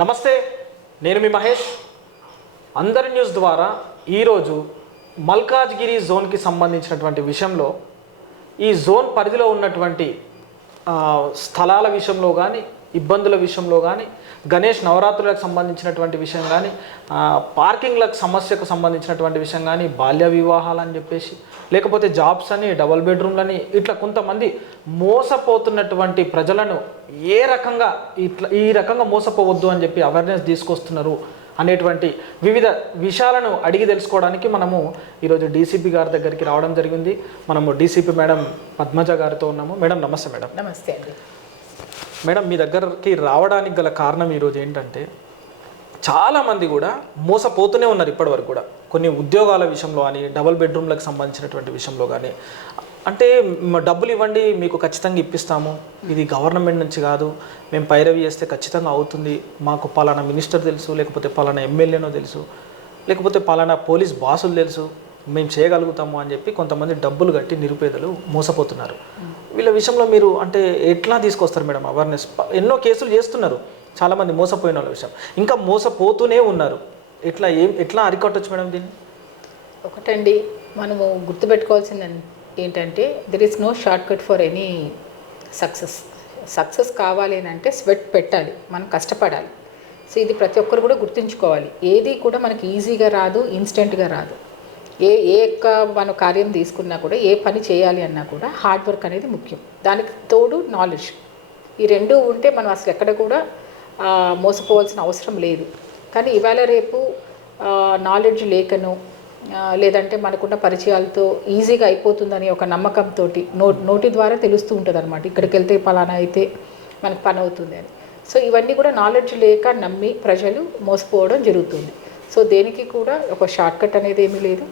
నమస్తే, నేను మీ మహేష్. అందరి న్యూస్ ద్వారా ఈరోజు మల్కాజ్గిరి జోన్కి సంబంధించినటువంటి విషయంలో ఈ జోన్ పరిధిలో ఉన్నటువంటి స్థలాల విషయంలో కానీ, ఇబ్బందుల విషయంలో కానీ, గణేష్ నవరాత్రులకు సంబంధించినటువంటి విషయం కానీ, పార్కింగ్లకు సమస్యకు సంబంధించినటువంటి విషయం కానీ, బాల్య వివాహాలు అని చెప్పేసి, లేకపోతే జాబ్స్ అని, డబుల్ బెడ్రూమ్లని, ఇట్లా కొంతమంది మోసపోతున్నటువంటి ప్రజలను ఏ రకంగా ఈ రకంగా మోసపోవద్దు అని చెప్పి అవేర్నెస్ తీసుకొస్తున్నారు అనేటువంటి వివిధ విషయాలను అడిగి తెలుసుకోవడానికి మనము ఈరోజు డీసీపీ గారి దగ్గరికి రావడం జరిగింది. మనము డీసీపీ మేడం పద్మజ గారితో ఉన్నాము. మేడం నమస్తే. మేడం నమస్తే అండి. మేడం మీ దగ్గరికి రావడానికి గల కారణం ఈరోజు ఏంటంటే, చాలామంది కూడా మోసపోతూనే ఉన్నారు ఇప్పటివరకు కూడా. కొన్ని ఉద్యోగాల విషయంలో కానీ, డబుల్ బెడ్రూమ్లకు సంబంధించినటువంటి విషయంలో కానీ, అంటే డబ్బులు ఇవ్వండి మీకు ఖచ్చితంగా ఇప్పిస్తాము, ఇది గవర్నమెంట్ నుంచి కాదు, మేము పైరవి చేస్తే ఖచ్చితంగా అవుతుంది, మాకు పలానా మినిస్టర్ తెలుసు, లేకపోతే పలానా ఎమ్మెల్యేనో తెలుసు, లేకపోతే పలానా పోలీస్ బాసులు తెలుసు, మేము చేయగలుగుతాము అని చెప్పి కొంతమంది డబ్బులు కట్టి నిరుపేదలు మోసపోతున్నారు. వీళ్ళ విషయంలో మీరు అంటే ఎట్లా తీసుకొస్తారు మేడం అవేర్నెస్? ఎన్నో కేసులు చేస్తున్నారు చాలామంది మోసపోయిన వాళ్ళ విషయం, ఇంకా మోసపోతూనే ఉన్నారు. ఎట్లా అరికట్టచ్చు మేడం దీన్ని? ఒకటండి, మనము గుర్తుపెట్టుకోవాల్సింది ఏంటంటే, there is no short cut for any success కావాలి అని అంటే స్వెట్ పెట్టాలి, మనం కష్టపడాలి. సో ఇది ప్రతి ఒక్కరు కూడా గుర్తుంచుకోవాలి. ఏది కూడా మనకి ఈజీగా రాదు, ఇన్స్టెంట్గా రాదు. ఏ యొక్క మన కార్యం తీసుకున్నా కూడా, ఏ పని చేయాలి అన్నా కూడా హార్డ్ వర్క్ అనేది ముఖ్యం. దానికి తోడు నాలెడ్జ్, ఈ రెండు ఉంటే మనం అసలు ఎక్కడ కూడా మోసపోవాల్సిన అవసరం లేదు. కానీ ఇవాళ రేపు నాలెడ్జ్ లేకను, లేదంటే మనకున్న పరిచయాలతో ఈజీగా అయిపోతుందని ఒక నమ్మకంతో నోటి ద్వారా తెలుస్తూ ఉంటుంది అనమాట, ఇక్కడికి వెళ్తే పలానా అయితే మనకు పని అవుతుంది అని. సో ఇవన్నీ కూడా నాలెడ్జ్ లేక నమ్మి ప్రజలు మోసపోవడం జరుగుతుంది. సో దేనికి కూడా ఒక షార్ట్ కట్ అనేది ఏమీ లేదు.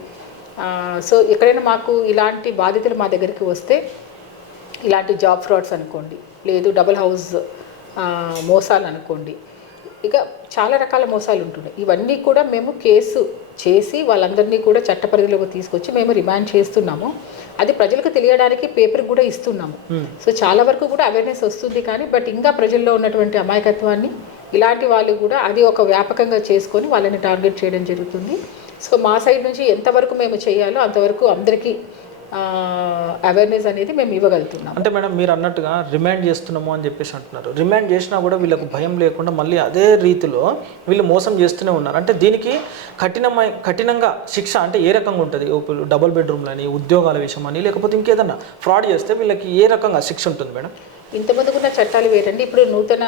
సో ఎక్కడైనా మాకు ఇలాంటి బాధితులు మా దగ్గరికి వస్తే, ఇలాంటి జాబ్ ఫ్రాడ్స్ అనుకోండి, లేదు డబుల్ హౌస్ మోసాలు అనుకోండి, ఇక చాలా రకాల మోసాలు ఉంటున్నాయి. ఇవన్నీ కూడా మేము కేసు చేసి వాళ్ళందరినీ కూడా చట్ట పరిధిలోకి తీసుకొచ్చి మేము రిమాండ్ చేస్తున్నాము. అది ప్రజలకు తెలియడానికి పేపర్ కూడా ఇస్తున్నాము. సో చాలా వరకు కూడా అవేర్నెస్ వస్తుంది. కానీ బట్ ఇంకా ప్రజల్లో ఉన్నటువంటి అమాయకత్వాన్ని ఇలాంటి వాళ్ళు కూడా అది ఒక వ్యాపకంగా చేసుకొని వాళ్ళని టార్గెట్ చేయడం జరుగుతుంది. సో మా సైడ్ నుంచి ఎంతవరకు మేము చేయాలో అంతవరకు అందరికీ అవేర్నెస్ అనేది మేము ఇవ్వగలుగుతున్నాం. అంటే మేడం మీరు అన్నట్టుగా రిమాండ్ చేస్తున్నాము అని చెప్పేసి అంటున్నారు. రిమాండ్ చేసినా కూడా వీళ్ళకు భయం లేకుండా మళ్ళీ అదే రీతిలో వీళ్ళు మోసం చేస్తూనే ఉన్నారు. అంటే దీనికి కఠినంగా శిక్ష అంటే ఏ రకంగా ఉంటుంది? డబుల్ బెడ్రూమ్లని, ఉద్యోగాల విషయం అని, లేకపోతే ఇంకేదన్నా ఫ్రాడ్ చేస్తే వీళ్ళకి ఏ రకంగా శిక్ష ఉంటుంది మేడం? ఇంతమందికి ఉన్న చట్టాలు వేరండి. ఇప్పుడు నూతన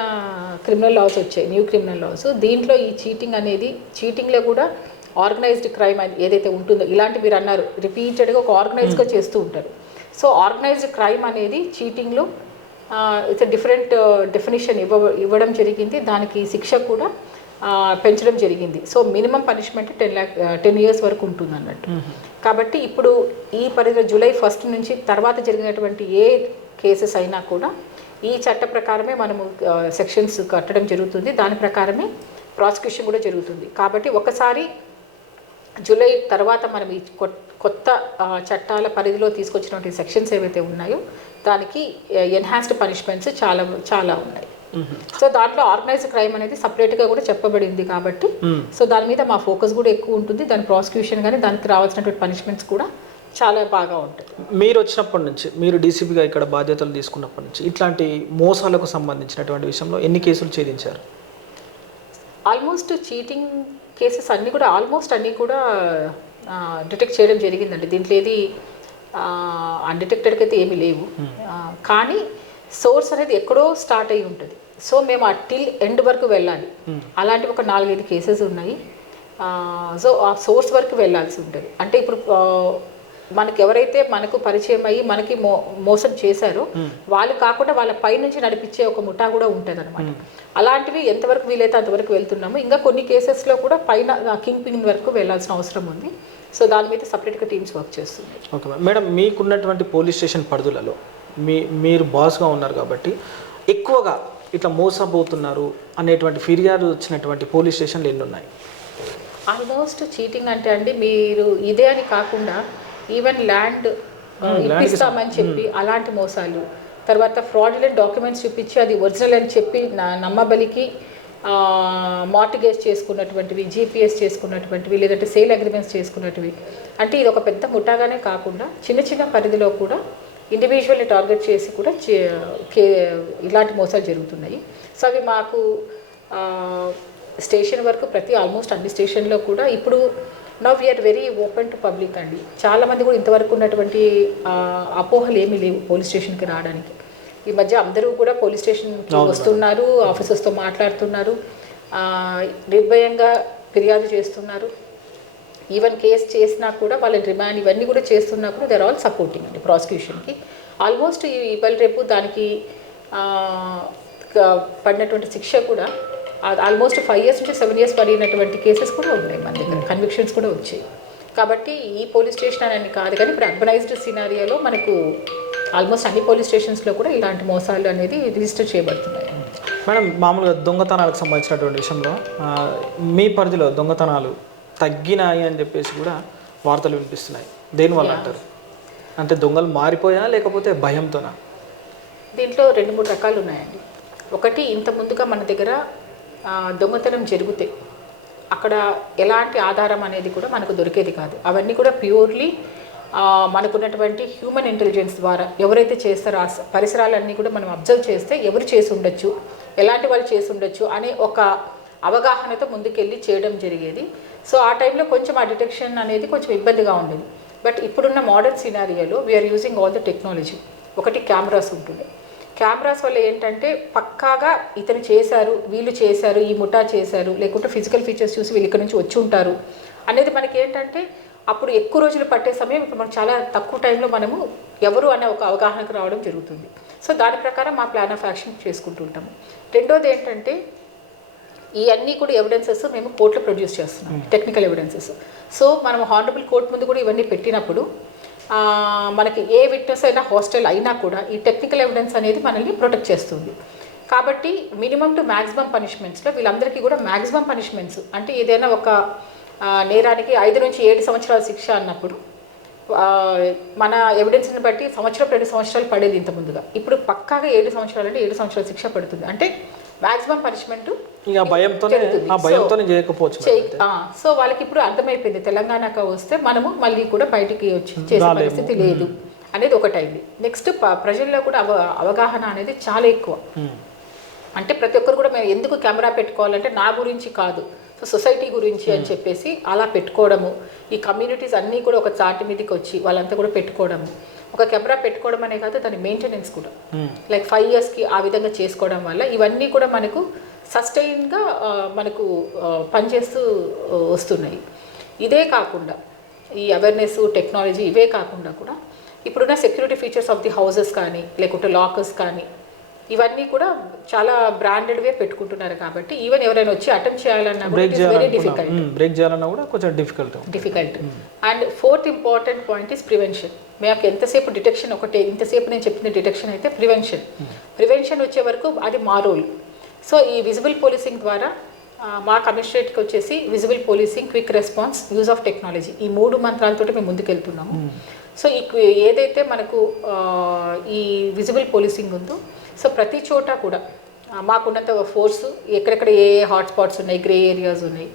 క్రిమినల్ లాస్ వచ్చాయి, న్యూ క్రిమినల్ లాస్. దీంట్లో ఈ చీటింగ్ అనేది, చీటింగ్లో కూడా ఆర్గనైజ్డ్ క్రైమ్ అని ఏదైతే ఉంటుందో, ఇలాంటి మీరు అన్నారు రిపీటెడ్గా ఒక ఆర్గనైజ్గా చేస్తూ ఉంటారు. సో ఆర్గనైజ్డ్ క్రైమ్ అనేది చీటింగ్లో ఇట్స్ డిఫరెంట్ డెఫినేషన్ ఇవ్వడం జరిగింది. దానికి శిక్ష కూడా పెంచడం జరిగింది. సో మినిమం పనిష్మెంట్ 10 years వరకు ఉంటుంది అన్నట్టు. కాబట్టి ఇప్పుడు ఈ పరిధిలో జూలై 1 నుంచి తర్వాత జరిగినటువంటి ఏ కేసెస్ అయినా కూడా ఈ చట్ట ప్రకారమే మనము సెక్షన్స్ కట్టడం జరుగుతుంది. దాని ప్రకారమే ప్రాసిక్యూషన్ కూడా జరుగుతుంది. కాబట్టి ఒకసారి జూలై తర్వాత మనం ఈ కొత్త చట్టాల పరిధిలో తీసుకొచ్చినటువంటి సెక్షన్స్ ఏవైతే ఉన్నాయో దానికి ఎన్హాన్స్డ్ పనిష్మెంట్స్ చాలా ఉన్నాయి. సో దాంట్లో ఆర్గనైజ్డ్ క్రైమ్ అనేది సపరేట్గా కూడా చెప్పబడింది. కాబట్టి సో దాని మీద మా ఫోకస్ కూడా ఎక్కువ ఉంటుంది. దాని ప్రాసిక్యూషన్ కానీ దానికి రావాల్సినటువంటి పనిష్మెంట్స్ కూడా చాలా బాగా ఉంటుంది. మీరు వచ్చినప్పటి నుంచి, మీరు డీసీపీగా ఇక్కడ బాధ్యతలు తీసుకున్నప్పటి నుంచి ఇట్లాంటి మోసాలకు సంబంధించినటువంటి విషయంలో ఎన్ని కేసులు ఛేదించారు? ఆల్మోస్ట్ చీటింగ్ కేసెస్ అన్నీ కూడా అన్నీ కూడా డిటెక్ట్ చేయడం జరిగిందండి. దీంట్లో ఏది అన్డిటెక్టెడ్కి అయితే ఏమీ లేవు. కానీ సోర్స్ అనేది ఎక్కడో స్టార్ట్ అయ్యి ఉంటుంది. సో మేము ఆ టిల్ ఎండ్ వరకు వెళ్ళాలి. అలాంటి ఒక 4-5 కేసెస్ ఉన్నాయి. సో ఆ సోర్స్ వరకు వెళ్ళాల్సి ఉంటుంది. అంటే ఇప్పుడు మనకి ఎవరైతే మనకు పరిచయం అయ్యి మనకి మోసం చేశారో వాళ్ళు కాకుండా వాళ్ళ పై నుంచి నడిపించే ఒక ముఠా కూడా ఉంటుంది అనమాట. అలాంటివి ఎంతవరకు వీలైతే అంతవరకు వెళ్తున్నాము. ఇంకా కొన్ని కేసెస్లో కూడా పైన కింగ్ పిన్ వరకు వెళ్ళాల్సిన అవసరం ఉంది. సో దాని మీద సపరేట్గా టీమ్స్ వర్క్ చేస్తుంది. ఓకే మేడం, మీకున్నటువంటి పోలీస్ స్టేషన్ పరిధులలో మీరు బాస్గా ఉన్నారు కాబట్టి ఎక్కువగా ఇట్లా మోసపోతున్నారు అనేటువంటి ఫిర్యాదు వచ్చినటువంటి పోలీస్ స్టేషన్లు ఎన్ని ఉన్నాయి? ఆల్మోస్ట్ చీటింగ్ అంటే అండి, మీరు ఇదే అని కాకుండా ఈవెన్ ల్యాండ్ ఇప్పిస్తామని చెప్పి అలాంటి మోసాలు, తర్వాత ఫ్రాడ్యులెంట్ డాక్యుమెంట్స్ చూపించి అది ఒరిజినల్ అని చెప్పి నమ్మబలికి మార్టిగేజ్ చేసుకున్నటువంటివి, జీపీఎస్ చేసుకున్నటువంటివి, లేదంటే సేల్ అగ్రిమెంట్స్ చేసుకున్నటివి. అంటే ఇది ఒక పెద్ద ముఠాగానే కాకుండా చిన్న చిన్న పరిధిలో కూడా ఇండివిజువల్ని టార్గెట్ చేసి కూడా ఇలాంటి మోసాలు జరుగుతున్నాయి. సో అవి మాకు స్టేషన్ వరకు ఆల్మోస్ట్ అన్ని స్టేషన్లో కూడా ఇప్పుడు now we are very open to public అండి. చాలామంది కూడా ఇంతవరకు ఉన్నటువంటి అపోహలు ఏమీ లేవు పోలీస్ స్టేషన్కి రావడానికి. ఈ మధ్య అందరూ కూడా పోలీస్ స్టేషన్కి వస్తున్నారు, ఆఫీసర్స్తో మాట్లాడుతున్నారు, నిర్భయంగా ఫిర్యాదు చేస్తున్నారు. ఈవెన్ కేసు చేసినా కూడా వాళ్ళని రిమాండ్ ఇవన్నీ కూడా చేస్తున్నా కూడా దే ఆర్ ఆల్ సపోర్టింగ్ అండి ప్రాసిక్యూషన్కి. ఆల్మోస్ట్ ఇవాళ రేపు దానికి పడినటువంటి శిక్ష కూడా ఆల్మోస్ట్ 5 years నుంచి 7 years పడినటువంటి కేసెస్ కూడా ఉన్నాయి మన దగ్గర, కన్విక్షన్స్ కూడా వచ్చాయి. కాబట్టి ఈ పోలీస్ స్టేషన్ అని కాదు, కానీ ఇప్పుడు అర్బనైజ్డ్ సినారియాలో మనకు ఆల్మోస్ట్ అన్ని పోలీస్ స్టేషన్స్లో కూడా ఇలాంటి మోసాలు అనేది రిజిస్టర్ చేయబడుతున్నాయి. మేడం, మామూలుగా దొంగతనాలకు సంబంధించినటువంటి విషయంలో మీ పరిధిలో దొంగతనాలు తగ్గినాయి అని చెప్పేసి కూడా వార్తలు వినిపిస్తున్నాయి. దేనివల్ల అంటారు? అంటే దొంగలు మారిపోయా లేకపోతే భయంతోనా? దీంట్లో 2-3 రకాలు ఉన్నాయండి. ఒకటి, ఇంత ముందుగా మన దగ్గర దొంగతనం జరిగితే అక్కడ ఎలాంటి ఆధారం అనేది కూడా మనకు దొరికేది కాదు. అవన్నీ కూడా ప్యూర్లీ మనకున్నటువంటి హ్యూమన్ ఇంటెలిజెన్స్ ద్వారా ఎవరైతే చేస్తారో ఆ పరిసరాలన్నీ కూడా మనం అబ్జర్వ్ చేస్తే ఎవరు చేసి ఉండొచ్చు, ఎలాంటి వాళ్ళు చేసి ఉండొచ్చు అనే ఒక అవగాహనతో ముందుకెళ్ళి చేయడం జరిగేది. సో ఆ టైంలో కొంచెం ఆ డిటెక్షన్ అనేది కొంచెం ఇబ్బందిగా ఉండేది. బట్ ఇప్పుడున్న మోడర్న్ సినారియోలో we are using all the technology. ఒకటి, కెమెరాస్ ఉంటుంది. కెమెరాస్ వల్ల ఏంటంటే పక్కాగా ఇతను చేశారు, వీళ్ళు చేశారు, ఈ ముఠా చేశారు, లేకుంటే ఫిజికల్ ఫీచర్స్ చూసి వీళ్ళు ఇక్కడ నుంచి వచ్చి ఉంటారు అనేది మనకి ఏంటంటే అప్పుడు ఎక్కువ రోజులు పట్టే సమయం ఇప్పుడు మనకు చాలా తక్కువ టైంలో మనము ఎవరు అనే ఒక అవగాహనకు రావడం జరుగుతుంది. సో దాని ప్రకారం మా ప్లాన్ ఆఫ్ యాక్షన్ చేసుకుంటుంటాము. రెండోది ఏంటంటే ఈ అన్నీ కూడా ఎవిడెన్సెస్ మేము కోర్టులో ప్రొడ్యూస్ చేస్తున్నాం, టెక్నికల్ ఎవిడెన్సెస్. సో మనం హానరబుల్ కోర్టు ముందు కూడా ఇవన్నీ పెట్టినప్పుడు మనకి ఏ విట్నెస్ అయినా హాస్టల్ అయినా కూడా ఈ టెక్నికల్ ఎవిడెన్స్ అనేది మనల్ని ప్రొటెక్ట్ చేస్తుంది. కాబట్టి మినిమం టు మ్యాక్సిమం పనిష్మెంట్స్లో వీళ్ళందరికీ కూడా మ్యాక్సిమం పనిష్మెంట్స్ అంటే ఏదైనా ఒక నేరానికి 5 నుంచి 7 సంవత్సరాల శిక్ష అన్నప్పుడు మన ఎవిడెన్స్ని బట్టి 1-2 సంవత్సరాలు పడేది ఇంత ముందుగా. ఇప్పుడు పక్కాగా 7 సంవత్సరాలు అంటే 7 సంవత్సరాల శిక్ష పడుతుంది. అంటే మ్యాక్సిమం పనిష్మెంట్ సో వాళ్ళకి ఇప్పుడు అర్థమైపోయింది, తెలంగాణకు వస్తే మనము మళ్ళీ కూడా బయటికి వచ్చి చేసే పరిస్థితి లేదు అనేది ఒకటైంది. నెక్స్ట్ ప్రజల్లో కూడా అవగాహన అనేది చాలా ఎక్కువ. అంటే ప్రతి ఒక్కరు కూడా మేము ఎందుకు కెమెరా పెట్టుకోవాలంటే నా గురించి కాదు, సో సొసైటీ గురించి అని చెప్పేసి అలా పెట్టుకోవడము. ఈ కమ్యూనిటీస్ అన్నీ కూడా ఒక చాటి మీదకి వచ్చి వాళ్ళంతా కూడా పెట్టుకోవడము. ఒక కెమెరా పెట్టుకోవడం అనే కాదు, దాని మెయింటెనెన్స్ కూడా లైక్ 5 yearsకి ఆ విధంగా చేసుకోవడం వల్ల ఇవన్నీ కూడా మనకు సస్టైన్గా మనకు పనిచేస్తూ వస్తున్నాయి. ఇదే కాకుండా ఈ అవేర్నెస్, టెక్నాలజీ ఇవే కాకుండా కూడా ఇప్పుడున్న security features of the houses కానీ లేకుంటే లాకర్స్ కానీ ఇవన్నీ కూడా చాలా బ్రాండెడ్వే పెట్టుకుంటున్నారు. కాబట్టి ఈవెన్ ఎవరైనా వచ్చి అటెంప్ట్ చేయాలన్నా very difficult. And 4th important point is prevention. మాకు ఎంతసేపు డిటెక్షన్ ఒకటే, ఇంతసేపు నేను చెప్పిన డిటెక్షన్ అయితే ప్రివెన్షన్ వచ్చే వరకు అది మా రోల్. సో ఈ విజిబుల్ పోలీసింగ్ ద్వారా మా కమిషనరేట్కి వచ్చేసి visible policing, quick response, use of technology, ఈ 3 మంత్రాలతో మేము ముందుకెళ్తున్నాము. సో ఏదైతే మనకు ఈ విజిబుల్ పోలీసింగ్ ఉందో సో ప్రతి చోట కూడా మాకున్నంత ఫోర్సు ఎక్కడెక్కడ ఏ హాట్స్పాట్స్ ఉన్నాయి, గ్రే ఏరియాస్ ఉన్నాయి,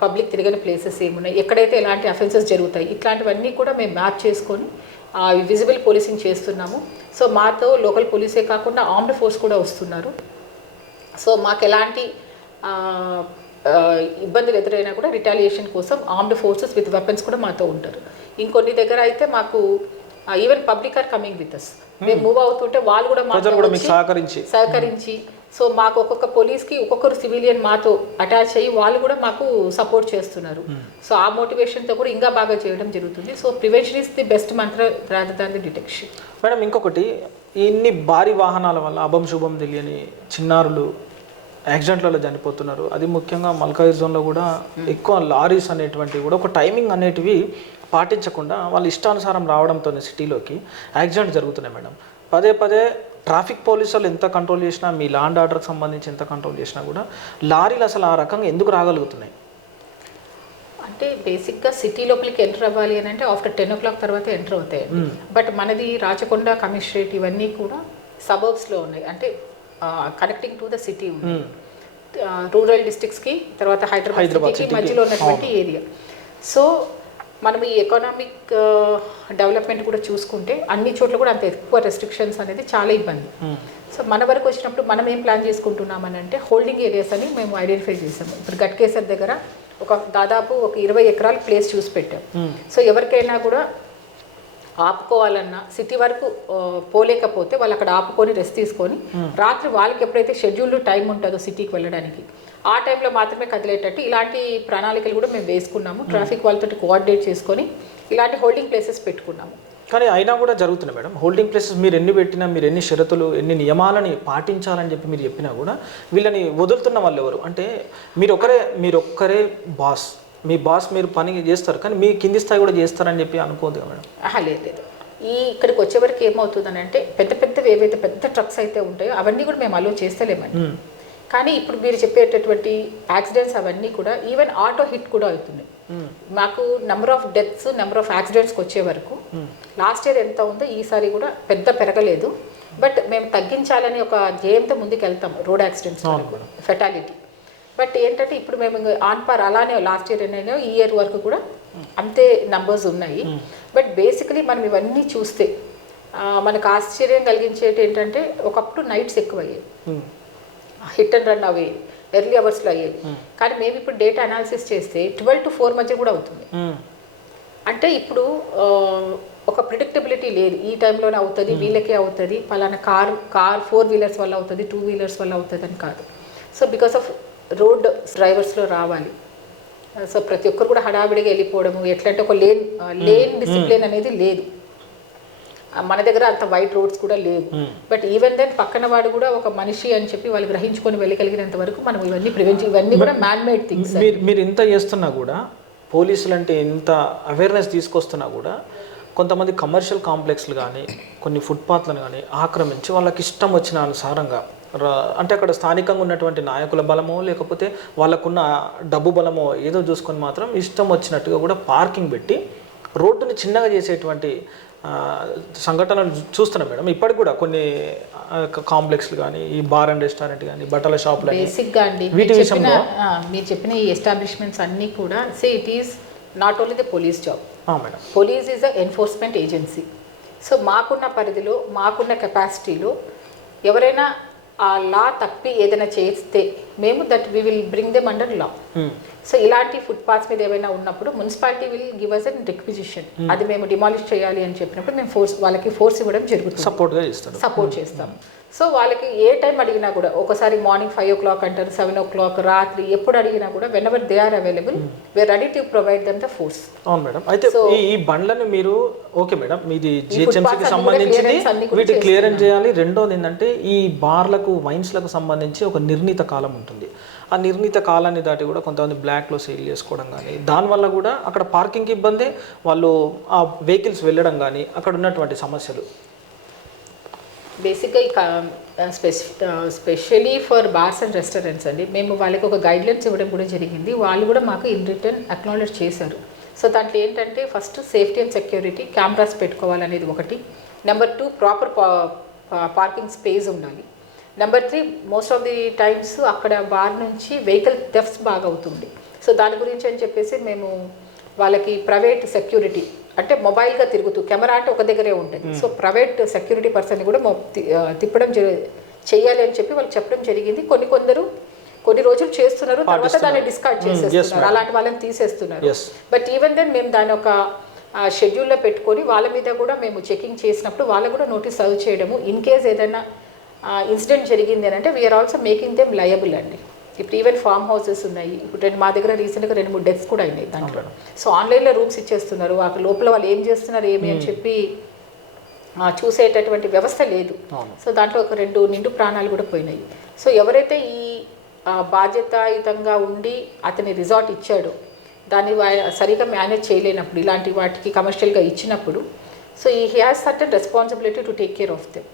పబ్లిక్ తిరగని ప్లేసెస్ ఏమున్నాయి, ఎక్కడైతే ఎలాంటి అఫెన్సెస్ జరుగుతాయి, ఇట్లాంటివన్నీ కూడా మేము మ్యాప్ చేసుకొని విజిబుల్ పోలీసింగ్ చేస్తున్నాము. సో మాతో లోకల్ పోలీసే కాకుండా ఆర్మ్డ్ ఫోర్స్ కూడా వస్తున్నారు. సో మాకు ఎలాంటి ఇబ్బందులు ఎదురైనా కూడా రిటాలియేషన్ కోసం ఆర్మ్డ్ ఫోర్సెస్ విత్ వెపన్స్ కూడా మాతో ఉంటారు. ఇంకొన్ని దగ్గర అయితే మాకు even public are coming with us. మేము మూవ్ అవుతుంటే వాళ్ళు కూడా మాకు సహకరించి సో మాకు ఒక్కొక్క పోలీస్కి ఒక్కొక్కరు సివిలియన్ మాతో అటాచ్ అయ్యి వాళ్ళు కూడా మాకు సపోర్ట్ చేస్తున్నారు. సో ఆ మోటివేషన్తో కూడా ఇంకా బాగా చేయడం జరుగుతుంది. So prevention is the best mantra rather than the detection. Madam, ఇంకొకటి, ఇన్ని భారీ వాహనాల వల్ల అభం శుభం తెలియని చిన్నారులు యాక్సిడెంట్లలో చనిపోతున్నారు. అది ముఖ్యంగా మల్కాజ్ జోన్లో కూడా ఎక్కువ లారీస్ అనేటువంటివి కూడా ఒక టైమింగ్ అనేటివి పాటించకుండా వాళ్ళ ఇష్టానుసారం రావడంతో సిటీలోకి యాక్సిడెంట్ జరుగుతున్నాయి. మేడం, పదే ట్రాఫిక్ పోలీసు వాళ్ళు ఎంత కంట్రోల్ చేసినా, మీ లా అండ్ ఆర్డర్కి సంబంధించి ఎంత కంట్రోల్ చేసినా కూడా లారీలు అసలు ఆ రకంగా ఎందుకు రాగలుగుతున్నాయి? అంటే బేసిక్గా సిటీ లోపలికి ఎంటర్ అవ్వాలి అని అంటే ఆఫ్టర్ 10 o'clock తర్వాత ఎంటర్ అవుతాయి. బట్ మనది రాచకొండ, కమిషనరేట్ ఇవన్నీ కూడా సబర్బ్స్లో ఉన్నాయి, అంటే కనెక్టింగ్ టు ద సిటీ ఉంది. రూరల్ డిస్ట్రిక్ట్స్కి, తర్వాత హైదరాబాద్ సిటీకి మధ్యలో ఉన్నటువంటి ఏరియా. సో మనం ఈ ఎకనామిక్ డెవలప్మెంట్ కూడా చూసుకుంటే అన్ని చోట్ల కూడా అంత ఎక్కువ రెస్ట్రిక్షన్స్ అనేది చాలా ఇబ్బంది. సో మన వరకు వచ్చినప్పుడు మనం ఏం ప్లాన్ చేసుకుంటున్నామని అంటే హోల్డింగ్ ఏరియాస్ అని మేము ఐడెంటిఫై చేసాము. ఇప్పుడు గట్కేసర్ దగ్గర దాదాపు ఒక 20 ఎకరాల ప్లేస్ చూసి పెట్టాం. సో ఎవరికైనా కూడా ఆపుకోవాలన్నా సిటీ వరకు పోలేకపోతే వాళ్ళు అక్కడ ఆపుకొని రెస్ట్ తీసుకొని రాత్రి వాళ్ళకి ఎప్పుడైతే షెడ్యూల్డ్ టైం ఉంటుందో సిటీకి వెళ్ళడానికి ఆ టైంలో మాత్రమే కదిలేటట్టు ఇలాంటి ప్రణాళికలు కూడా మేము వేసుకున్నాము. ట్రాఫిక్ వాళ్ళతో కోఆర్డినేట్ చేసుకొని ఇలాంటి హోల్డింగ్ ప్లేసెస్ పెట్టుకున్నాము. కానీ అయినా కూడా జరుగుతున్నాయి మేడం హోల్డింగ్ ప్లేసెస్. మీరు ఎన్ని పెట్టినా, మీరు ఎన్ని షరతులు, ఎన్ని నియమాలని పాటించాలని చెప్పి మీరు చెప్పినా కూడా వీళ్ళని వదులుతున్న వాళ్ళు ఎవరు? అంటే మీరు ఒక్కరే బాస్, మీ బాస్ మీరు పని చేస్తారు కానీ మీ కింది స్థాయి కూడా చేస్తారని చెప్పి అనుకోదు మేడం. లేదు. ఇక్కడికి వచ్చేవరకు ఏమవుతుందని అంటే పెద్ద పెద్దవి ఏవైతే పెద్ద ట్రక్స్ అయితే ఉంటాయో అవన్నీ కూడా మేము అలో చేస్తలేమండి. కానీ ఇప్పుడు మీరు చెప్పేటటువంటి యాక్సిడెంట్స్ అవన్నీ కూడా ఈవెన్ ఆటో హిట్ కూడా అవుతున్నాయి. మాకు number of deaths, number of యాక్సిడెంట్స్కి వచ్చే వరకు లాస్ట్ ఇయర్ ఎంత ఉందో ఈసారి కూడా పెద్ద పెరగలేదు. బట్ మేము తగ్గించాలని ఒక ధ్యేయంతో ముందుకు వెళ్తాం రోడ్ యాక్సిడెంట్స్ ఫెటాలిటీ. బట్ ఏంటంటే ఇప్పుడు మేము ఆన్ పార్ అలానే లాస్ట్ ఇయర్ అయినా ఈ ఇయర్ వరకు కూడా అంతే నంబర్స్ ఉన్నాయి. బట్ బేసికలీ మనం ఇవన్నీ చూస్తే మనకు ఆశ్చర్యం కలిగించేది ఏంటంటే ఒకప్పుడు నైట్స్ ఎక్కువ అయ్యాయి, హిట్ అండ్ రన్ అయ్యాయి, ఎర్లీ అవర్స్లో అయ్యేది. కానీ మేము ఇప్పుడు డేటా అనాలిసిస్ చేస్తే 12 to 4 మధ్య కూడా అవుతుంది. అంటే ఇప్పుడు ఒక ప్రిడిక్టబిలిటీ లేదు. ఈ టైంలోనే అవుతుంది, వీళ్ళకే అవుతుంది, పలానా కార్ 4 వీలర్స్ వల్ల అవుతుంది, 2 వీలర్స్ వల్ల అవుతుంది అని కాదు. సో బికాస్ ఆఫ్ రోడ్ డ్రైవర్స్లో రావాలి. సో ప్రతి ఒక్కరు కూడా హడావిడిగా వెళ్ళిపోవడము, ఎట్లంటే ఒక లేన్ డిసిప్లిన్ అనేది లేదు. మన దగ్గర అంత వైట్ రోడ్స్ కూడా లేవు. బట్ ఈవెన్ దెన్ పక్కన వాడు కూడా ఒక మనిషి అని చెప్పి వాళ్ళు గ్రహించుకొని వెళ్ళగలిగినంత వరకు మనం ఇవన్నీ కూడా మ్యాన్ మేడ్ థింగ్స్. మీరు ఇంత చేస్తున్నా కూడా, పోలీసులు అంటే ఇంత అవేర్నెస్ తీసుకొస్తున్నా కూడా కొంతమంది కమర్షియల్ కాంప్లెక్స్లు కానీ కొన్ని ఫుట్పాత్లను కానీ ఆక్రమించి వాళ్ళకి ఇష్టం వచ్చిన అనుసారంగా, అంటే అక్కడ స్థానికంగా ఉన్నటువంటి నాయకుల బలమో లేకపోతే వాళ్ళకున్న డబ్బు బలమో ఏదో చూసుకొని మాత్రం ఇష్టం వచ్చినట్టుగా కూడా పార్కింగ్ పెట్టి రోడ్డుని చిన్నగా చేసేటువంటి సంఘటనలు చూస్తున్నాం మేడం. ఇప్పటికి కూడా కొన్ని కాంప్లెక్స్లు కానీ, ఈ బార్ అండ్ రెస్టారెంట్ కానీ, బట్టల షాపులు బేసిక్గా అండి వీటి విషయంలో మీరు చెప్పిన ఈ ఎస్టాబ్లిష్మెంట్స్ అన్నీ కూడా it is not only the police job. Madam, police is a enforcement agency. So మాకున్న పరిధిలో, మాకున్న కెపాసిటీలో ఎవరైనా ఆ లా తప్పి ఏదైనా చేస్తే మేము that we will bring them under law. So ఇలాంటి ఫుట్పాత్స్ మీద ఏమైనా ఉన్నప్పుడు municipality will give us an requisition. అది మేము డిమాలిష్ చేయాలి అని చెప్పినప్పుడు మేము వాళ్ళకి ఫోర్స్ ఇవ్వడం జరుగుతుంది, సపోర్ట్ చేస్తాం. సో వాళ్ళకి ఏ టైం అడిగినా కూడా, ఒకసారి మార్నింగ్ 5 o'clock అంటారు, 7 o'clock, రాత్రి ఎప్పుడు అడిగినా కూడా whenever they are available we are ready to provide them the force. అవును మేడం. అయితే ఈ బండ్లను మీరు ఓకే మేడం, మీది జిహెచ్ఎంసీకి సంబంధించింది, వీటి క్లియరెన్స్ చేయాలి. రెండోది ఏంటంటే ఈ బార్లకు, వైన్స్లకు సంబంధించి ఒక నిర్ణీత కాలం ఉంటుంది. ఆ నిర్ణీత కాలాన్ని దాటి కూడా కొంతమంది బ్లాక్లో సేల్ చేసుకోవడం కానీ, దానివల్ల కూడా అక్కడ పార్కింగ్కి ఇబ్బంది, వాళ్ళు ఆ వెహికల్స్ వెళ్ళడం కానీ, అక్కడ ఉన్నటువంటి సమస్యలు. బేసిక్గా specially for bars and restaurants అండి, మేము వాళ్ళకి ఒక గైడ్లైన్స్ ఇవ్వడం కూడా జరిగింది. వాళ్ళు కూడా మాకు ఇన్ రిటర్న్ అక్నాలెడ్జ్ చేశారు. సో దాంట్లో ఏంటంటే first safety and security cameras పెట్టుకోవాలనేది ఒకటి. నెంబర్ 2 ప్రాపర్ పార్కింగ్ స్పేస్ ఉండాలి. Number 3 most of the times అక్కడ బార్ నుంచి వెహికల్ థెఫ్ట్స్ బాగా అవుతుంది. సో దాని గురించి అని చెప్పేసి మేము వాళ్ళకి ప్రైవేట్ సెక్యూరిటీ, అంటే మొబైల్గా తిరుగుతూ, కెమెరా అంటే ఒక దగ్గరే ఉంటుంది. సో ప్రైవేట్ సెక్యూరిటీ పర్సన్ కూడా తిప్పడం చేయాలి అని చెప్పి వాళ్ళకి చెప్పడం జరిగింది. కొన్ని రోజులు చేస్తున్నారు, తర్వాత దాన్ని డిస్కార్డ్ చేసేస్తున్నారు, అలాంటి వాళ్ళని తీసేస్తున్నారు. బట్ ఈవెన్ దెన్ మేము దాని ఒక షెడ్యూల్లో పెట్టుకొని వాళ్ళ మీద కూడా మేము చెకింగ్ చేసినప్పుడు వాళ్ళకు కూడా నోటీస్ సర్వ్ చేయడము. ఇన్ కేస్ ఏదైనా ఇన్సిడెంట్ జరిగింది అని అంటే we are also making them liable అండి. ఇప్పుడు ఈవెన్ ఫామ్ హౌసెస్ ఉన్నాయి. ఇప్పుడు మా దగ్గర రీసెంట్గా 2-3 డెత్స్ కూడా అయినాయి దాంట్లో. సో ఆన్లైన్లో రూమ్స్ ఇచ్చేస్తున్నారు, ఆ లోపల వాళ్ళు ఏం చేస్తున్నారు ఏమి అని చెప్పి చూసేటటువంటి వ్యవస్థ లేదు. సో దాంట్లో ఒక 2 నిండు ప్రాణాలు కూడా పోయినాయి. సో ఎవరైతే ఈ బాధ్యతాయుతంగా ఉండి అతని రిసార్ట్ ఇచ్చాడో దాన్ని సరిగా మేనేజ్ చేయలేనప్పుడు, ఇలాంటి వాటికి కమర్షియల్గా ఇచ్చినప్పుడు, so he has certain responsibility to take care of them.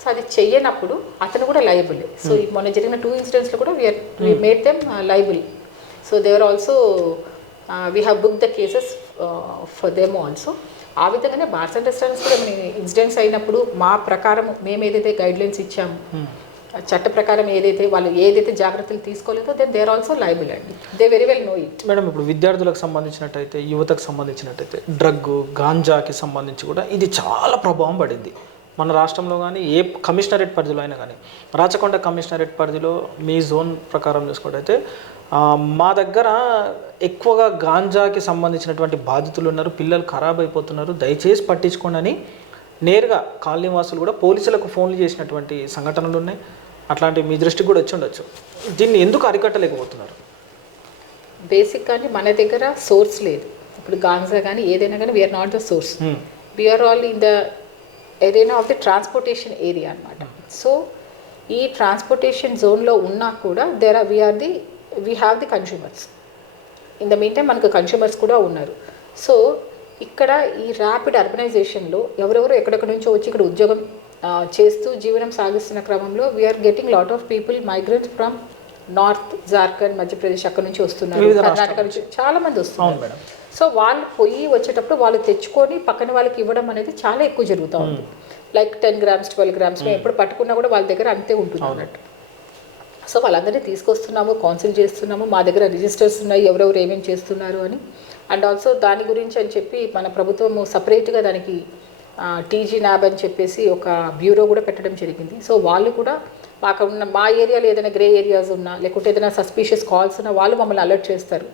So అది చెయ్యనప్పుడు అతను కూడా లయబుల్. సో మొన్న జరిగిన 2 ఇన్సిడెంట్స్లో కూడా we made them liable. So they are also we have booked the cases for them also. ఆ విధంగానే బార్స్ అండ్ రెస్టారెంట్స్ కూడా incidents అయినప్పుడు మా ప్రకారం మేము ఏదైతే గైడ్లైన్స్ ఇచ్చాము చట్ట ప్రకారం ఏదైతే జాగ్రత్తలు తీసుకోలేదో then they are also liable అండి. They very well know it. Madam, ఇప్పుడు విద్యార్థులకు సంబంధించినట్టయితే, యువతకు సంబంధించినట్టయితే డ్రగ్, గాంజాకి సంబంధించి కూడా ఇది చాలా ప్రభావం పడింది మన రాష్ట్రంలో. కానీ ఏ కమిషనరేట్ పరిధిలో అయినా కానీ, రాచకొండ కమిషనరేట్ పరిధిలో మీ జోన్ ప్రకారం చూసుకుంటే మా దగ్గర ఎక్కువగా గాంజాకి సంబంధించినటువంటి బాధితులు ఉన్నారు, పిల్లలు ఖరాబ్ అయిపోతున్నారు, దయచేసి పట్టించుకోండి అని నేరుగా కాలనీ వాసులు కూడా పోలీసులకు ఫోన్లు చేసినటువంటి సంఘటనలు ఉన్నాయి. అట్లాంటివి మీ దృష్టికి కూడా వచ్చి ఉండొచ్చు. దీన్ని ఎందుకు అరికట్టలేకపోతున్నారు? బేసిక్గానే మన దగ్గర సోర్స్ లేదు. ఇప్పుడు గాంజా కానీ ఏదైనా కానీ we are not the source, we are all in the area of the transportation area అనమాట. సో ఈ ట్రాన్స్పోర్టేషన్ జోన్లో ఉన్నా కూడా we have the consumers. In the meantime మనకు కన్స్యూమర్స్ కూడా ఉన్నారు. సో ఇక్కడ ఈ ర్యాపిడ్ అర్బనైజేషన్లో ఎవరెవరు ఎక్కడెక్కడ నుంచో వచ్చి ఇక్కడ ఉద్యోగం చేస్తూ జీవనం సాగిస్తున్న క్రమంలో we are getting lot of people migrants from north, Jharkhand, Madhya Pradesh అక్కడ నుంచి వస్తున్నారు, కర్ణాటక నుంచి చాలా మంది వస్తున్నారు. సో వాళ్ళు పోయి వచ్చేటప్పుడు వాళ్ళు తెచ్చుకొని పక్కన వాళ్ళకి ఇవ్వడం అనేది చాలా ఎక్కువ జరుగుతూ ఉంది. లైక్ 10 grams 12 grams ఎప్పుడు పట్టుకున్నా కూడా వాళ్ళ దగ్గర అంతే ఉంటుంది అన్నట్టు. సో వాళ్ళందరినీ తీసుకొస్తున్నాము, కౌన్సిల్ చేస్తున్నాము, మా దగ్గర రిజిస్టర్స్ ఉన్నాయి ఎవరెవరు ఏమేమి చేస్తున్నారు అని. అండ్ ఆల్సో దాని గురించి అని చెప్పి మన ప్రభుత్వము సపరేట్గా దానికి టీజీ న్యాబ్ అని చెప్పేసి ఒక బ్యూరో కూడా పెట్టడం జరిగింది. సో వాళ్ళు కూడా మా ఏరియాలో ఏదైనా గ్రే ఏరియాస్ ఉన్నా లేకుంటే ఏదైనా సస్పీషియస్ కాల్స్ ఉన్నా వాళ్ళు మమ్మల్ని అలర్ట్ చేస్తారు.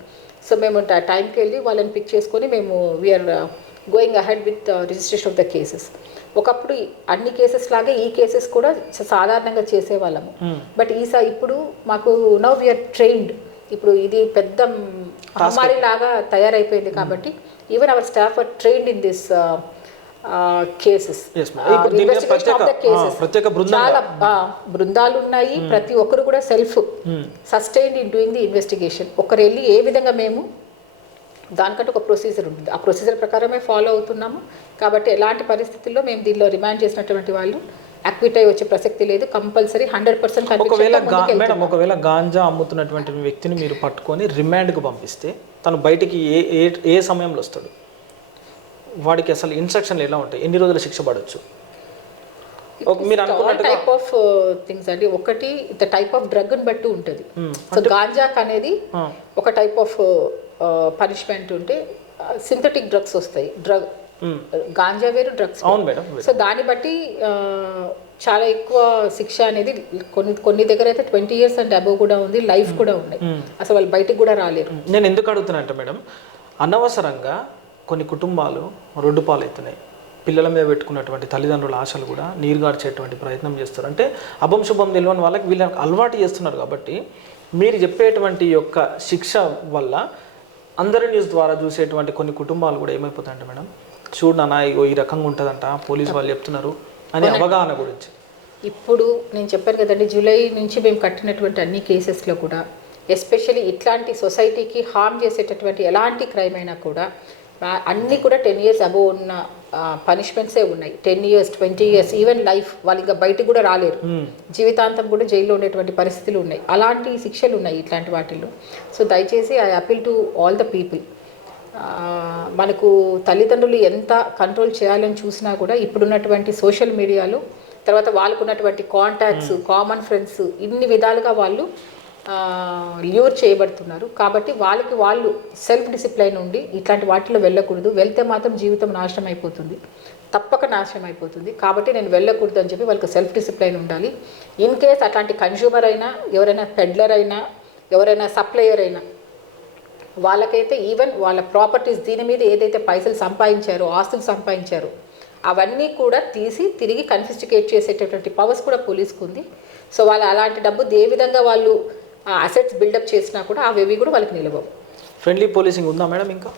సో మేము టైంకి వెళ్ళి వాళ్ళని పిక్ చేసుకొని మేము we are going ahead with registration of the cases. ఒకప్పుడు అన్ని కేసెస్ లాగే ఈ కేసెస్ కూడా సాధారణంగా చేసేవాళ్ళము. బట్ ఇప్పుడు మాకు నౌ వీఆర్ ట్రైన్డ్. ఇప్పుడు ఇది పెద్ద మహమ్మారి లాగా తయారైపోయింది కాబట్టి even our staff are trained in this cases. చాలా బృందాలు ఉన్నాయి. ప్రతి ఒక్కరు కూడా self sustained in doing the investigation. ఒకరు వెళ్ళి ఏ విధంగా మేము దానికంటే ఒక ప్రొసీజర్ ఉంటుంది, ఆ ప్రొసీజర్ ప్రకారమే ఫాలో అవుతున్నాము. కాబట్టి ఎలాంటి పరిస్థితుల్లో మేము దీనిలో రిమాండ్ చేసినటువంటి వాళ్ళు అక్విట్ అయ్యి వచ్చే ప్రసక్తి లేదు. కంపల్సరీ 100%. ఒకవేళ గాంజా అమ్ముతున్నటువంటి వ్యక్తిని మీరు పట్టుకొని రిమాండ్కు పంపిస్తే తను బయటికి ఏ సమయంలో వస్తాడు? వాడికి అసలు ఇన్స్ట్రక్షన్లు ఎలా ఉంటాయి? ఎన్ని రోజుల శిక్ష పడవచ్చు? మీరు అనుకున్నట్టు టైప్ ఆఫ్ థింగ్స్ అండి. ఒకటి ద టైప్ ఆఫ్ డ్రగ్ ని బట్టి ఉంటుంది. సో గాంజాక్ అనేది ఒక టైప్ ఆఫ్ పనిష్మెంట్ ఉంటే సింథటిక్ డ్రగ్స్ వస్తాయి. గాంజా వేరు, డ్రగ్స్. అవును మేడం. సో దాన్ని బట్టి చాలా ఎక్కువ శిక్ష అనేది కొన్ని దగ్గర అయితే 20 years అండ్ అబోవ్ కూడా ఉంది, లైఫ్ కూడా ఉన్నాయి. అసలు వాళ్ళు బయటకు కూడా రాలేరు. నేను ఎందుకు అడుగుతున్నా అంటే మేడం, అనవసరంగా కొన్ని కుటుంబాలు రోడ్డు పాలవుతున్నాయి. పిల్లల మీద పెట్టుకున్నటువంటి తల్లిదండ్రుల ఆశలు కూడా నీరుగార్చేటువంటి ప్రయత్నం చేస్తారు. అంటే అభం శుభం తెలియని వాళ్ళకి వీళ్ళకి అలవాటు చేస్తున్నారు. కాబట్టి మీరు చెప్పేటువంటి యొక్క శిక్ష వల్ల అందరి న్యూస్ ద్వారా చూసేటువంటి కొన్ని కుటుంబాలు కూడా ఏమైపోతాయంటే మేడం, చూడు నాన్న ఈ రకంగా ఉంటుందంట, పోలీసు వాళ్ళు చెప్తున్నారు అనే అవగాహన గురించి. ఇప్పుడు నేను చెప్పాను కదండి, జూలై నుంచి మేము కట్టినటువంటి అన్ని కేసెస్లో కూడా ఎస్పెషల్లీ ఇట్లాంటి సొసైటీకి హార్మ్ చేసేటటువంటి ఎలాంటి క్రైమ్ అయినా కూడా అన్నీ కూడా 10 years అబోవ్ ఉన్న పనిష్మెంట్సే ఉన్నాయి. 10 years 20 years ఈవెన్ లైఫ్. వాళ్ళు ఇంకా బయటకు కూడా రాలేరు, జీవితాంతం కూడా జైల్లో ఉండేటువంటి పరిస్థితులు ఉన్నాయి. అలాంటి శిక్షలు ఉన్నాయి ఇట్లాంటి వాటిల్లో. సో దయచేసి I appeal to all the people. మనకు తల్లిదండ్రులు ఎంత కంట్రోల్ చేయాలని చూసినా కూడా ఇప్పుడున్నటువంటి సోషల్ మీడియాలో, తర్వాత వాళ్ళకు ఉన్నటువంటి కాంటాక్ట్స్, కామన్ ఫ్రెండ్స్, ఇన్ని విధాలుగా వాళ్ళు ల్యూర్ చేయబడుతున్నారు. కాబట్టి వాళ్ళు సెల్ఫ్ డిసిప్లైన్ ఉండి ఇట్లాంటి వాటిలో వెళ్ళకూడదు. వెళ్తే మాత్రం జీవితం నాశనం అయిపోతుంది, తప్పక నాశనం అయిపోతుంది. కాబట్టి నేను వెళ్ళకూడదు అని చెప్పి వాళ్ళకి సెల్ఫ్ డిసిప్లైన్ ఉండాలి. ఇన్ కేస్ అట్లాంటి కన్జ్యూమర్ అయినా, ఎవరైనా పెడ్లర్ అయినా, ఎవరైనా సప్లయర్ అయినా, వాళ్ళకైతే ఈవెన్ వాళ్ళ ప్రాపర్టీస్ దీని మీద ఏదైతే పైసలు సంపాదించారో, ఆస్తులు సంపాదించారో అవన్నీ కూడా తీసి తిరిగి కన్ఫిస్టికేట్ చేసేటటువంటి పవర్స్ కూడా పోలీసుకు ఉంది. సో వాళ్ళు అలాంటి డబ్బు ఏ విధంగా వాళ్ళు అసెట్స్ బిల్డప్ చేసినా కూడా అవి కూడా వాళ్ళకి నిలవవు. ఫ్రెండ్లీ పోలీసింగ్ ఉందా మేడం? ఇంకా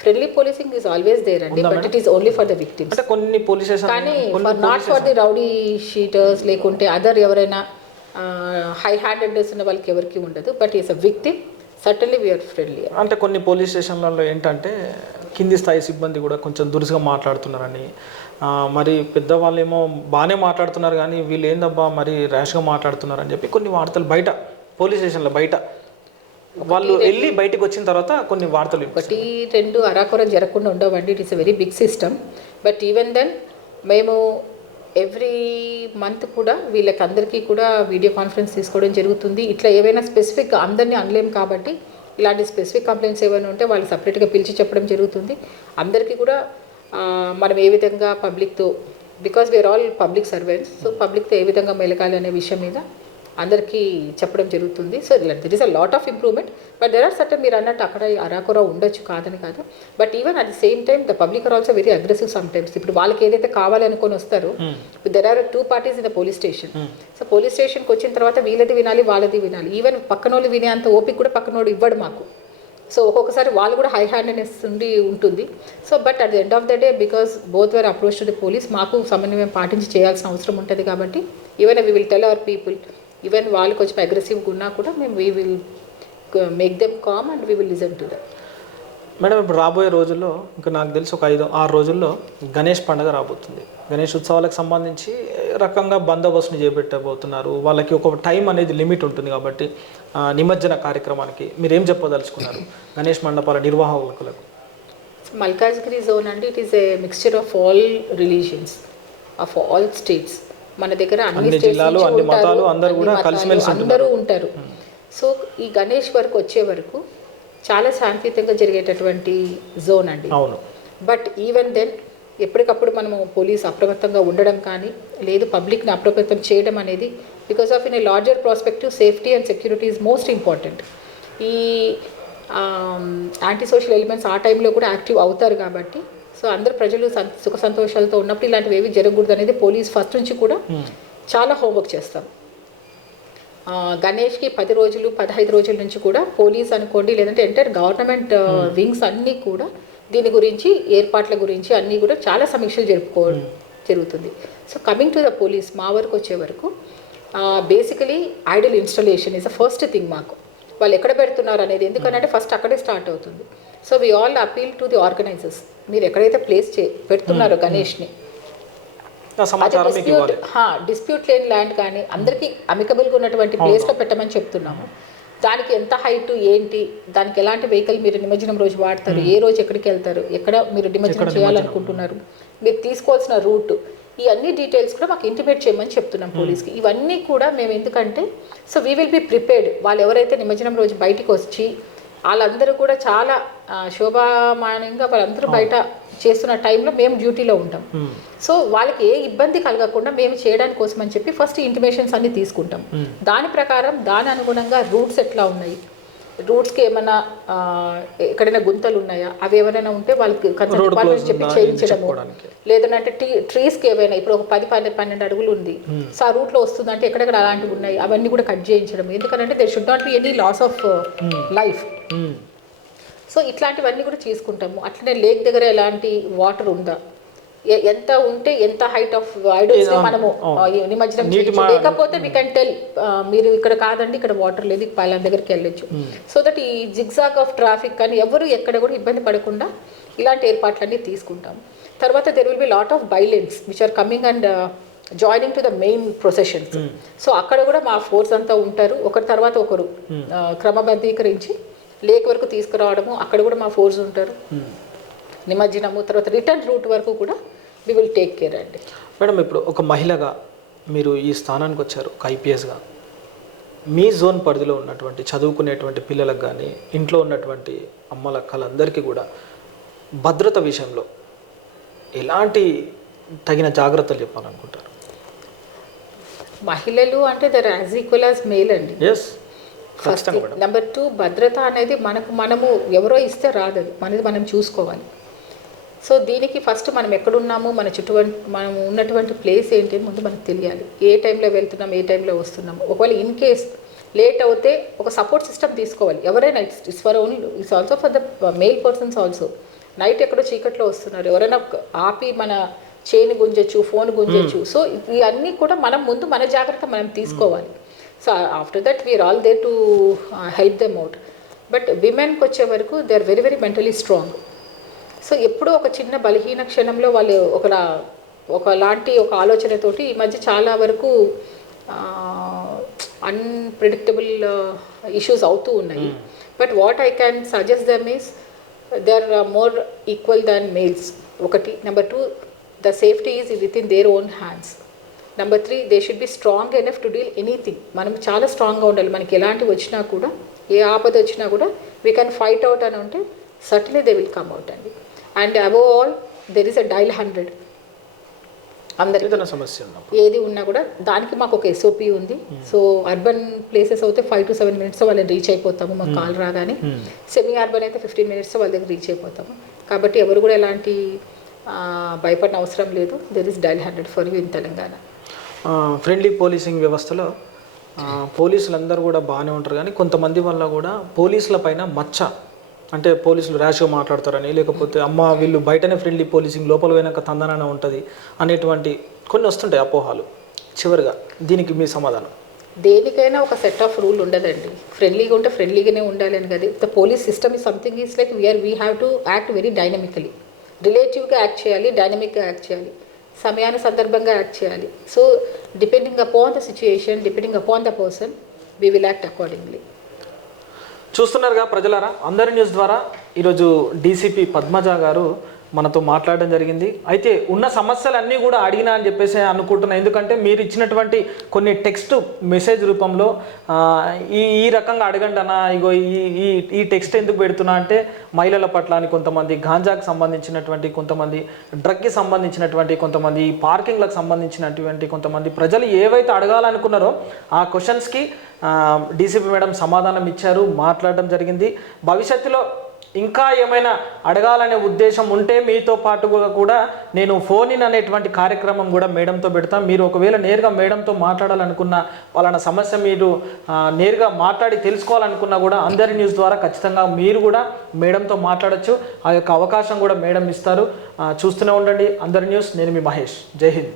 friendly policing is always there అండి, but it is only for the victims. అంటే కొన్ని పోలీస్ స్టేషన్ కానీ not for the rowdy sheeters లేకుంటే అదర్ ఎవరైనా హై హ్యాండెడ్నెస్ ఉన్న వాళ్ళకి ఎవరికి ఉండదు. But is a victim, certainly we are friendly. అంటే కొన్ని పోలీస్ స్టేషన్లలో ఏంటంటే కింది స్థాయి సిబ్బంది కూడా కొంచెం దురుసుగా మాట్లాడుతున్నారని, మరి పెద్దవాళ్ళు ఏమో బాగానే మాట్లాడుతున్నారు కానీ వీళ్ళు ఏందబ్బా మరి ర్యాష్గా మాట్లాడుతున్నారు అని చెప్పి కొన్ని వార్తలు బయట పోలీస్ స్టేషన్లో బయట వాళ్ళు వెళ్ళి బయటకు వచ్చిన తర్వాత కొన్ని వార్తలు 1-2 అరాకొర జరగకుండా ఉండవండి. It is a very big system. But even then మేము ఎవ్రీ మంత్ కూడా వీళ్ళకి అందరికీ కూడా వీడియో కాన్ఫరెన్స్ తీసుకోవడం జరుగుతుంది. ఇట్లా ఏవైనా స్పెసిఫిక్ అందరినీ అనలేం కాబట్టి ఇలాంటి స్పెసిఫిక్ కంప్లైంట్స్ ఏమైనా ఉంటే వాళ్ళు సపరేట్గా పిలిచి చెప్పడం జరుగుతుంది. అందరికీ కూడా మనం ఏ విధంగా పబ్లిక్తో, because we are all public servants, so పబ్లిక్తో ఏ విధంగా మెలగాలి అనే విషయం మీద అందరికీ చెప్పడం జరుగుతుంది. So there is a lot of improvement, but there are certain మీరు అన్నట్టు అక్కడ అరాకొరా ఉండొచ్చు, కాదని కాదు. But even at the same time the public are also very aggressive some times. ఇప్పుడు వాళ్ళకి ఏదైతే కావాలనుకొని వస్తారో, there are 2 parties in the police station. So police స్టేషన్కి వచ్చిన తర్వాత వీళ్ళది వినాలి, వాళ్ళది వినాలి. ఈవెన్ పక్కనోళ్ళు వినే అంత ఓపిక కూడా పక్కనోడు ఇవ్వడు మాకు. సో ఒక్కొక్కసారి వాళ్ళు కూడా హై హ్యాండెడ్నెస్ ఉంటుంది. So but at the end of the day, because both were approach to the police, మాకు సమన్వయం పాటించి చేయాల్సిన అవసరం ఉంటుంది. కాబట్టి even we will tell our people, even వాళ్ళు కొంచెం అగ్రెసివ్గా ఉన్నా కూడా మేము we will make them calm and we will listen to them. Madam, ఇప్పుడు రాబోయే రోజుల్లో ఇంకా నాకు తెలిసి ఒక 5-6 రోజుల్లో గణేష్ పండుగ రాబోతుంది. గణేష్ ఉత్సవాలకు సంబంధించి రకంగా బందోబస్తుని చేపట్టబోతున్నారు. వాళ్ళకి ఒక టైం అనేది లిమిట్ ఉంటుంది కాబట్టి నిమజ్జన కార్యక్రమానికి మీరు ఏం చెప్పదలుచుకున్నారు గణేష్ మండపాల నిర్వాహకులకు? మల్కాజ్గిరి జోన్ అంటే it is a mixture of all religions of all states. మన దగ్గర అన్ని జిల్లాలు, అన్ని మతాలు అందరూ కూడా కలిసిమెలిసి అందరూ ఉంటారు. సో ఈ గణేష్ వరకు వచ్చే వరకు చాలా శాంతియుతంగా జరిగేటటువంటి జోన్ అండి. అవును. బట్ ఈవెన్ దెన్ ఎప్పటికప్పుడు మనము పోలీస్ అప్రమత్తంగా ఉండడం కానీ, లేదు పబ్లిక్ని అప్రమత్తం చేయడం అనేది, because of in a larger prospective safety and security is most important. ఈ యాంటీ సోషల్ ఎలిమెంట్స్ ఆ టైంలో కూడా యాక్టివ్ అవుతారు కాబట్టి, సో అందరు ప్రజలు సుఖ సంతోషాలతో ఉన్నప్పుడు ఇలాంటివి ఏవి జరగకూడదు అనేది పోలీస్ ఫస్ట్ నుంచి కూడా చాలా హోంవర్క్ చేస్తాం. గణేష్కి 10 రోజులు 15 రోజుల నుంచి కూడా పోలీస్ అనుకోండి, లేదంటే ఎంటైర్ గవర్నమెంట్ వింగ్స్ అన్నీ కూడా దీని గురించి, ఏర్పాట్ల గురించి అన్నీ కూడా చాలా సమీక్షలు జరుపుకోవడం జరుగుతుంది. So coming to the police, మా వరకు వచ్చే వరకు basically Idol installation is the first thing. మాకు వాళ్ళు ఎక్కడ పెడుతున్నారు అనేది, ఎందుకంటే ఫస్ట్ అక్కడే స్టార్ట్ అవుతుంది. So we all appeal to the organisers, మీరు ఎక్కడైతే ప్లేస్ పెడుతున్నారో గణేష్ని, డిస్ప్యూట్ లేని ల్యాండ్ కానీ అందరికీ అమికబుల్గా ఉన్నటువంటి ప్లేస్లో పెట్టమని చెప్తున్నాము. దానికి ఎంత హైట్ ఏంటి, దానికి ఎలాంటి వెహికల్ మీరు నిమజ్జనం రోజు వాడతారు, ఏ రోజు ఎక్కడికి వెళ్తారు, ఎక్కడ మీరు నిమజ్జనం చేయాలనుకుంటున్నారు, మీరు తీసుకోవాల్సిన రూట్, ఈ అన్ని డీటెయిల్స్ కూడా మాకు ఇంటిమేట్ చేయమని చెప్తున్నాం పోలీస్కి. ఇవన్నీ కూడా మేము ఎందుకంటే, so we will be prepared. వాళ్ళు ఎవరైతే నిమజ్జనం రోజు బయటికి వచ్చి వాళ్ళందరూ కూడా చాలా శోభామానంగా వాళ్ళందరూ బయట చేస్తున్న టైంలో మేము డ్యూటీలో ఉంటాం. సో వాళ్ళకి ఏ ఇబ్బంది కలగకుండా మేము చేయడానికి కోసం అని చెప్పి ఫస్ట్ ఇంటిమేషన్స్ అన్ని తీసుకుంటాం. దాని ప్రకారం దాని అనుగుణంగా రూట్స్ ఎట్లా ఉన్నాయి, రూట్స్కి ఏమైనా ఎక్కడైనా గుంతలు ఉన్నాయా, అవి ఎవరైనా ఉంటే వాళ్ళకి డిపార్ట్మెంట్ చెప్పి చేయించడము, లేదంటే ట్రీస్కి ఏవైనా ఇప్పుడు ఒక 10-12 అడుగులు ఉంది, సో ఆ రూట్లో వస్తుందంటే ఎక్కడెక్కడ అలాంటివి ఉన్నాయి అవన్నీ కూడా కట్ చేయించడం. ఎందుకంటే they should not be any loss of life. So ఇట్లాంటివన్నీ కూడా తీసుకుంటాము. అట్లనే లేక్ దగ్గర ఎలాంటి వాటర్ ఉందా, ఎంత ఉంటే ఎంత హైట్ ఆఫ్ ఐడల్స్ మనము నిమజ్జనం చేయొచ్చు, లేకపోతే వి కెన్ టెల్ మీరు ఇక్కడ కాదండి ఇక్కడ వాటర్ లేదు పలానా దగ్గరికి వెళ్ళొచ్చు. సో దట్ ఈ జిగ్జాగ్ ఆఫ్ ట్రాఫిక్ కానీ ఎవరు ఎక్కడ కూడా ఇబ్బంది పడకుండా ఇలాంటి ఏర్పాట్లన్నీ తీసుకుంటాం. తర్వాత there will be lot of bylanes which are coming and joining to the main processions. So అక్కడ కూడా మా ఫోర్స్ అంతా ఉంటారు, ఒకరి తర్వాత ఒకరు క్రమబద్ధీకరించి లేక్ వరకు తీసుకురావడము, అక్కడ కూడా మా ఫోర్స్ ఉంటారు. నిమజ్జనము తర్వాత రిటర్న్ రూట్ వరకు కూడా వి విల్ టేక్ కేర్ అండి. మేడం, ఇప్పుడు ఒక మహిళగా మీరు ఈ స్థానానికి వచ్చారు, ఒక ఐపీఎస్గా. మీ జోన్ పరిధిలో ఉన్నటువంటి చదువుకునేటువంటి పిల్లలకు కానీ ఇంట్లో ఉన్నటువంటి అమ్మలక్కలందరికీ కూడా భద్రత విషయంలో ఎలాంటి తగిన జాగ్రత్తలు చెప్పాలనుకుంటారు? మహిళలు అంటే they're as equal as male అండి. ఫస్ట్ నెంబర్ 2, భద్రత అనేది మనము ఎవరో ఇస్తే రాదు, మనది మనం చూసుకోవాలి. సో దీనికి ఫస్ట్ మనం ఎక్కడున్నాము, మన మనం ఉన్నటువంటి ప్లేస్ ఏంటి అని ముందు మనకు తెలియాలి. ఏ టైంలో వెళ్తున్నాం, ఏ టైంలో వస్తున్నాము. ఒకవేళ ఇన్ కేస్ లేట్ అవుతే ఒక సపోర్ట్ సిస్టమ్ తీసుకోవాలి. ఎవరైనా it's for only, it's also for the male persons also. Night ఎక్కడో చీకట్లో వస్తున్నారు, ఎవరైనా ఆపి మన చైన్ గుంజొచ్చు, ఫోన్ గుంజొచ్చు. సో ఇవన్నీ కూడా మనం ముందు మన జాగ్రత్త మనం తీసుకోవాలి. So after that we are all there to help them out. But విమెన్కి వచ్చే వరకు they are very very mentally strong. So ఎప్పుడో ఒక చిన్న బలహీన క్షణంలో వాళ్ళు ఒకలాంటి ఒక ఆలోచనతోటి ఈ మధ్య చాలా వరకు అన్ప్రిడిక్టబుల్ ఇష్యూస్ అవుతూ ఉన్నాయి. But what I can suggest them is they are more equal than males. ఒకటి. Number 2, the safety is within their own hands. Number 3, they should be strong enough to deal anything. మనం చాలా స్ట్రాంగ్గా ఉండాలి. మనకి ఎలాంటి వచ్చినా కూడా, ఏ ఆపద వచ్చినా కూడా వీ కెన్ ఫైట్ అవుట్ అని ఉంటే certainly they will come out అండి. And above all there is a dial 100. అందరికీ ఏదైనా సమస్య ఏది ఉన్నా కూడా దానికి మాకు ఒక SOP ఉంది. సో అర్బన్ ప్లేసెస్ అయితే 5 to 7 minutes వాళ్ళని రీచ్ అయిపోతాము మాకు కాల్ రాగానే. సెమీ అర్బన్ అయితే 15 minutes వాళ్ళ దగ్గర రీచ్ అయిపోతాము. కాబట్టి ఎవరు కూడా ఎలాంటి భయపడిన అవసరం లేదు. There is dial 100 for you in Telangana. Friendly policing వ్యవస్థలో పోలీసులందరూ కూడా బాగానే ఉంటారు, కానీ కొంతమంది వల్ల కూడా పోలీసుల పైన మచ్చ, అంటే పోలీసులు ర్యాష్గా మాట్లాడతారని, లేకపోతే అమ్మ వీళ్ళు బయటనే ఫ్రెండ్లీ పోలీసింగ్, లోపల పోయినాక తందనాన ఉంటుంది అనేటువంటి కొన్ని వస్తుంటాయి అపోహాలు. చివరిగా దీనికి మీ సమాధానం? దేనికైనా ఒక సెట్ ఆఫ్ రూల్ ఉండదండి. ఫ్రెండ్లీగా ఉంటే ఫ్రెండ్లీగానే ఉండాలి అని కదా. The police system is something is like we have to act very dynamically. రిలేటివ్గా యాక్ట్ చేయాలి, డైనమిక్గా యాక్ట్ చేయాలి, సమయాన్ని సందర్భంగా యాక్ట్ చేయాలి. So depending upon the situation, depending upon the person, we will act accordingly. చూస్తున్నారుగా ప్రజలారా, అందరి న్యూస్ ద్వారా ఈరోజు DCP పద్మజ గారు మనతో మాట్లాడడం జరిగింది. అయితే ఉన్న సమస్యలన్నీ కూడా అడిగినా అని చెప్పేసి అనుకుంటున్నాను. ఎందుకంటే మీరు ఇచ్చినటువంటి కొన్ని టెక్స్ట్ మెసేజ్ రూపంలో ఈ రకంగా అడగండి అన్న, ఇగో ఈ టెక్స్ట్ ఎందుకు పెడుతున్నా అంటే మహిళల పట్ల అని, కొంతమంది గాంజాకి సంబంధించినటువంటి, కొంతమంది డ్రగ్కి సంబంధించినటువంటి, కొంతమంది పార్కింగ్లకు సంబంధించినటువంటి, కొంతమంది ప్రజలు ఏవైతే అడగాలనుకున్నారో ఆ క్వశ్చన్స్కి DCP మేడం సమాధానం ఇచ్చారు, మాట్లాడడం జరిగింది. భవిష్యత్తులో ఇంకా ఏమైనా అడగాలనే ఉద్దేశం ఉంటే మీతో పాటుగా కూడా నేను ఫోన్ ఇన్ అనేటువంటి కార్యక్రమం కూడా మేడంతో పెడతాం. మీరు ఒకవేళ నేరుగా మేడంతో మాట్లాడాలనుకున్న, వాళ్ళ సమస్య మీరు నేరుగా మాట్లాడి తెలుసుకోవాలనుకున్నా కూడా అందరి న్యూస్ ద్వారా ఖచ్చితంగా మీరు కూడా మేడంతో మాట్లాడచ్చు. ఆ యొక్క అవకాశం కూడా మేడం ఇస్తారు. చూస్తూనే ఉండండి అందరి న్యూస్. నేను మీ మహేష్. జై హింద్.